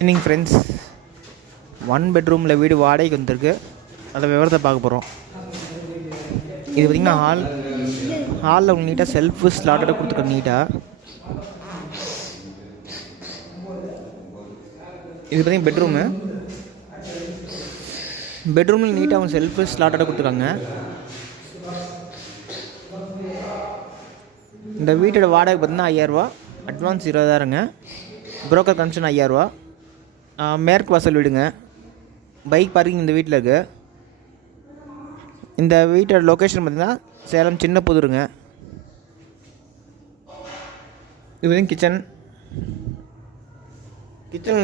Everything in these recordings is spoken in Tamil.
ஈவினிங் ஃப்ரெண்ட்ஸ், 1 பெட்ரூமில் வீடு வாடகைக்கு வந்திருக்கு. அதை விவரத்தை பார்க்க போகிறோம். இது பார்த்திங்கன்னா ஹாலில் உங்களுக்கு நீட்டாக செல்ஃபு ஸ்லாட்டோட கொடுத்துருக்கோம். நீட்டாக இது பார்த்திங்கன்னா பெட்ரூமில் நீட்டாக அவங்க செல்ஃபு ஸ்லாட்டோட கொடுத்துருக்காங்க. இந்த வீட்டோட வாடகை பார்த்திங்கன்னா 5000 ரூபா, அட்வான்ஸ் 20,000ங்க, புரோக்கர் கமிஷன் 5000 ரூபா. மேற்கு வாசல் வீடுங்க, பைக் பார்க்கிங் இந்த வீட்டில் இருக்குது. இந்த வீட்டோட லொக்கேஷன் பார்த்திங்கன்னா சேலம் சின்ன புதூருங்க. இது கிச்சன்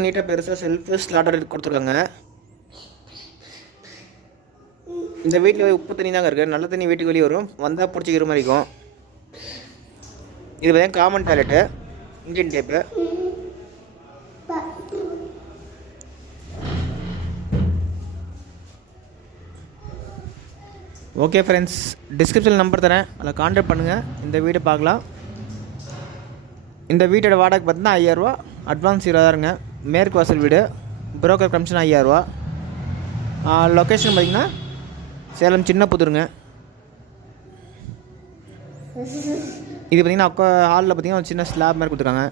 நீட்டாக பெருசாக செல்ஃபு ஸ்லாட்டர் கொடுத்துருக்காங்க. இந்த வீட்டில் உப்பு தண்ணி தாங்க இருக்குது. நல்ல தண்ணி வீட்டுக்கு வெளியே வரும், வந்தால் பிடிச்சிக்கிற மாதிரி இருக்கும். இது பார்த்தீங்கன்னா common toilet, Indian type. Okay friends, டிஸ்கிரிப்ஷனில் நம்பர் தரேன், அதில் கான்டாக்ட் பண்ணுங்கள். இந்த வீடை பார்க்கலாம். இந்த வீட்டோட வாடகை பார்த்தீங்கன்னா 5000 ரூபா, அட்வான்ஸ் 20,000ங்க, மேற்கு வாசல் வீடு, புரோக்கர் கமிஷன் 5000 ரூபா. லொக்கேஷன் பார்த்திங்கன்னா சேலம் சின்ன புதூருங்க. இது பார்த்திங்கன்னா ஹாலில் பார்த்திங்கன்னா ஒரு சின்ன ஸ்லாப் மாதிரி கொடுத்துருக்காங்க.